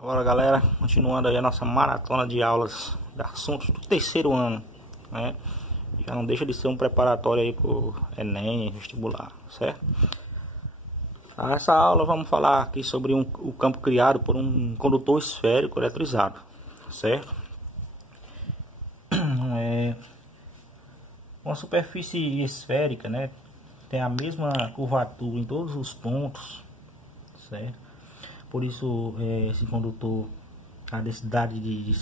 Agora, galera, continuando aí a nossa maratona de aulas de assuntos do terceiro ano, né? Já não deixa de ser um preparatório aí pro Enem, vestibular, certo? Essa aula vamos falar aqui sobre o campo criado por um condutor esférico eletrizado, certo? Uma superfície esférica, né? Tem a mesma curvatura em todos os pontos, certo? Por isso, esse condutor, a densidade de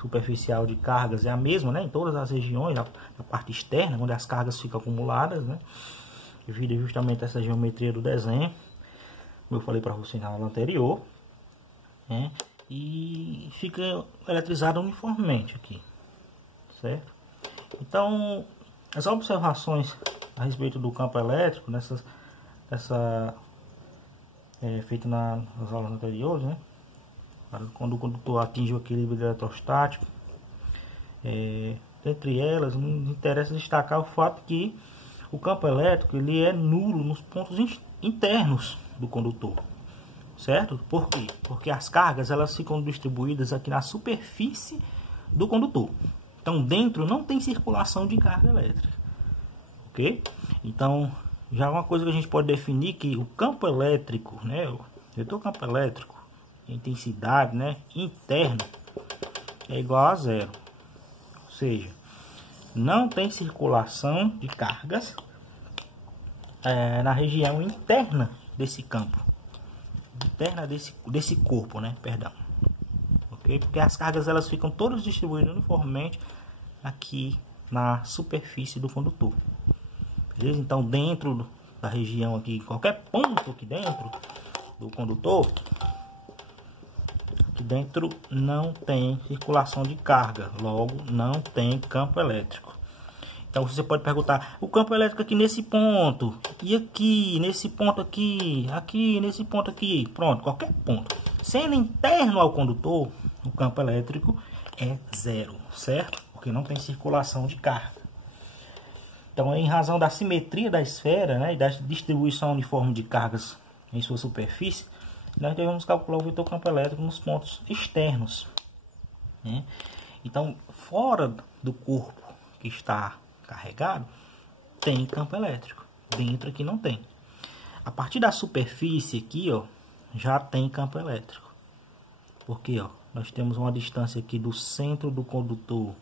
superficial de cargas é a mesma, né, em todas as regiões, na parte externa, onde as cargas ficam acumuladas, né, devido justamente a essa geometria do desenho, como eu falei para você na aula anterior, né, e fica eletrizado uniformemente aqui, certo? Então, as observações a respeito do campo elétrico, feito nas aulas anteriores, né? Quando o condutor atinge o equilíbrio eletrostático, entre elas, me interessa destacar o fato que o campo elétrico ele é nulo nos pontos internos do condutor, certo? Por quê? Porque as cargas elas ficam distribuídas aqui na superfície do condutor. Então, dentro não tem circulação de carga elétrica, ok? Então, já uma coisa que a gente pode definir que o campo elétrico, né, o vetor campo elétrico, a intensidade, né, interno é igual a zero. Ou seja, não tem circulação de cargas na região interna desse campo, interna desse corpo, né, perdão. Ok? Porque as cargas elas ficam todas distribuídas uniformemente aqui na superfície do condutor. Beleza? Então, dentro da região aqui, qualquer ponto aqui dentro do condutor, aqui dentro não tem circulação de carga, logo não tem campo elétrico. Então você pode perguntar, o campo elétrico aqui nesse ponto, e aqui, nesse ponto aqui, aqui, nesse ponto aqui, pronto, qualquer ponto. Sendo interno ao condutor, o campo elétrico é zero, certo? Porque não tem circulação de carga. Então, em razão da simetria da esfera, né, e da distribuição uniforme de cargas em sua superfície, nós devemos calcular o vetor campo elétrico nos pontos externos, né? Então, fora do corpo que está carregado, tem campo elétrico. Dentro aqui não tem. A partir da superfície aqui, ó, já tem campo elétrico. Porque, ó, nós temos uma distância aqui do centro do condutor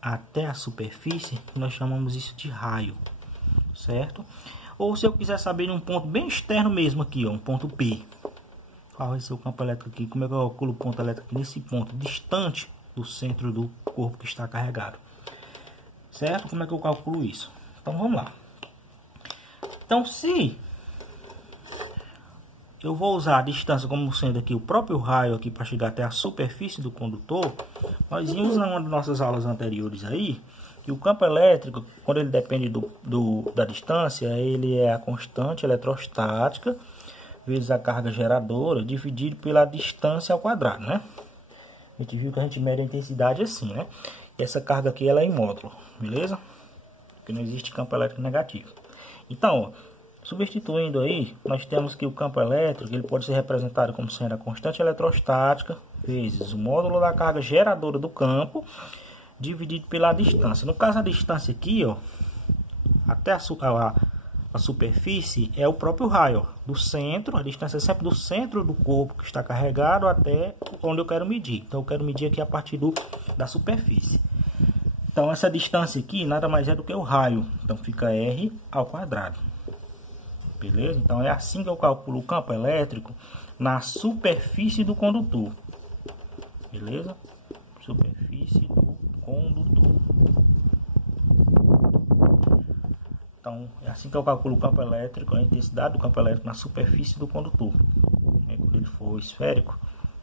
até a superfície, nós chamamos isso de raio, certo? Ou se eu quiser saber de um ponto bem externo mesmo aqui, ó, um ponto P, qual vai ser o campo elétrico aqui? Como é que eu calculo o ponto elétrico aqui nesse ponto, distante do centro do corpo que está carregado, certo? Como é que eu calculo isso? Então vamos lá. Então, se eu vou usar a distância como sendo aqui o próprio raio aqui para chegar até a superfície do condutor, nós vimos em uma das nossas aulas anteriores aí que o campo elétrico, quando ele depende da distância, ele é a constante eletrostática vezes a carga geradora dividido pela distância ao quadrado, né? A gente viu que a gente mede a intensidade assim, né? E essa carga aqui ela é em módulo, beleza? Porque não existe campo elétrico negativo. Então, ó, substituindo aí, nós temos que o campo elétrico ele pode ser representado como sendo a constante eletrostática vezes o módulo da carga geradora do campo dividido pela distância. No caso, a distância aqui, ó, até a superfície é o próprio raio, ó, do centro, a distância é sempre do centro do corpo que está carregado até onde eu quero medir. Então, eu quero medir aqui a partir da superfície. Então, essa distância aqui nada mais é do que o raio. Então, fica R ao quadrado. Beleza? Então, é assim que eu calculo o campo elétrico na superfície do condutor. Beleza? Superfície do condutor. Então, é assim que eu calculo o campo elétrico, a intensidade do campo elétrico na superfície do condutor. Quando ele for esférico,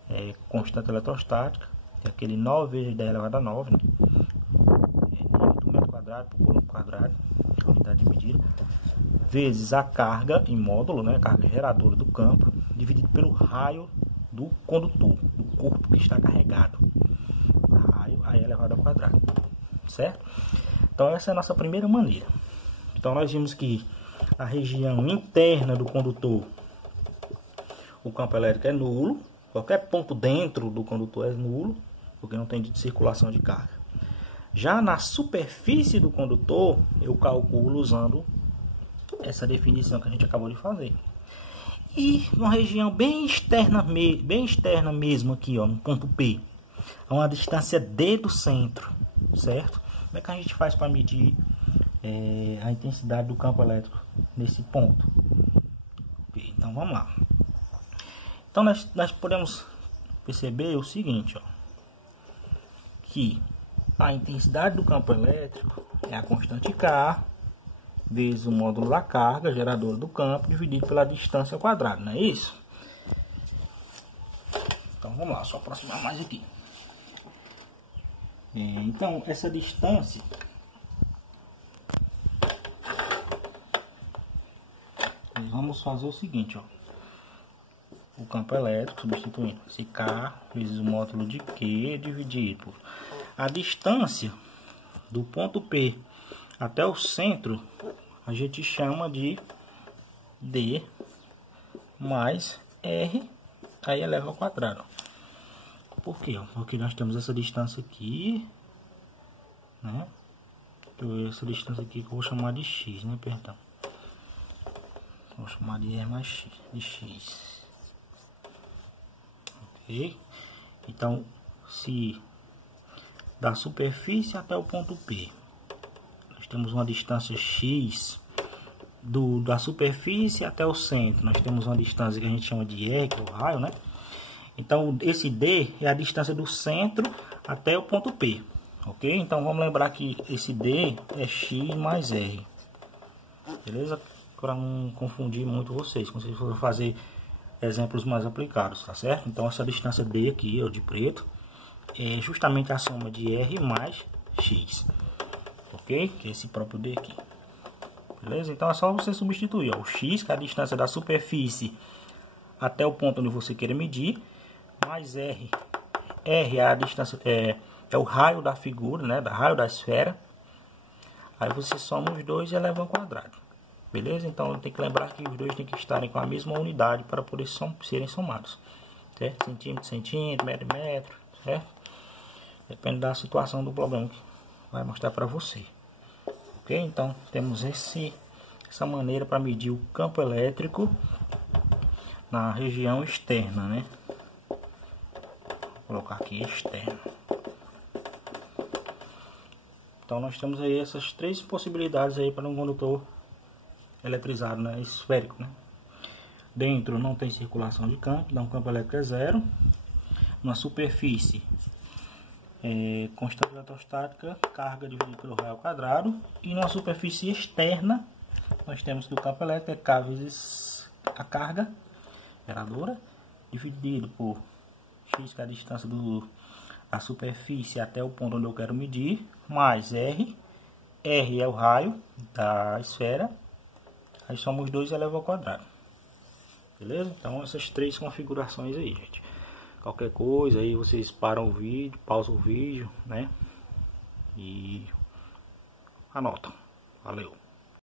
é constante eletrostática, tem aquele 9 vezes 10 elevado a 9, né? Metro quadrado por coulomb quadrado, a unidade de medida, vezes a carga em módulo, né, a carga geradora do campo, dividido pelo raio do condutor, do corpo que está carregado. Raio aí elevado ao quadrado, certo? Então essa é a nossa primeira maneira. Então nós vimos que a região interna do condutor, o campo elétrico é nulo, Qualquer ponto dentro do condutor é nulo, porque não tem circulação de carga. Já na superfície do condutor, eu calculo usando essa definição que a gente acabou de fazer. E uma região bem externa mesmo aqui, ó, no ponto P, a uma distância D do centro, certo? Como é que a gente faz para medir a intensidade do campo elétrico nesse ponto? Então vamos lá. Então nós podemos perceber o seguinte, ó, que a intensidade do campo elétrico é a constante K vezes o módulo da carga geradora do campo dividido pela distância ao quadrado, não é isso? Então vamos lá, só aproximar mais aqui. Então essa distância nós vamos fazer o seguinte, ó. O campo elétrico substituindo esse K vezes o módulo de Q dividido por a distância do ponto P até o centro, a gente chama de D mais R aí eleva ao quadrado. Por quê? Porque nós temos essa distância aqui, né? Essa distância aqui que eu vou chamar de X, né? Perdão. Vou chamar de R mais X, de X. Ok? Então, se da superfície até o ponto P nós temos uma distância X, da superfície até o centro nós temos uma distância que a gente chama de R, que é o raio, né? Então esse D é a distância do centro até o ponto P, ok? Então vamos lembrar que esse D é X mais R, beleza? Para não confundir muito vocês, quando vocês forem fazer exemplos mais aplicados, tá certo? Então essa distância D aqui, ó, de preto, é justamente a soma de R mais X, ok? Que é esse próprio D aqui, beleza? Então é só você substituir, ó, o X, que é a distância da superfície até o ponto onde você queira medir, mais R. R é a distância, é o raio da figura, né? Da raio da esfera. Aí você soma os dois e eleva ao quadrado, beleza? Então tem que lembrar que os dois têm que estarem com a mesma unidade para poder serem somados, certo? Centímetro, centímetro, metro, metro, certo? Depende da situação do problema que vai mostrar para você, ok? Então temos essa maneira para medir o campo elétrico na região externa, né? Vou colocar aqui externo. Então nós temos aí essas três possibilidades aí para um condutor eletrizado, né? Esférico, né? Dentro não tem circulação de campo, então o campo elétrico é zero. Na superfície constante eletrostática, carga dividida pelo raio ao quadrado. E na superfície externa nós temos que o campo elétrico é K vezes a carga geradora dividido por X, que é a distância da superfície até o ponto onde eu quero medir, mais R. R é o raio da esfera. Aí somos 2 e eleva ao quadrado. Beleza? Então essas três configurações aí, gente. Qualquer coisa aí vocês param o vídeo, pausam o vídeo, né? E anotam. Valeu!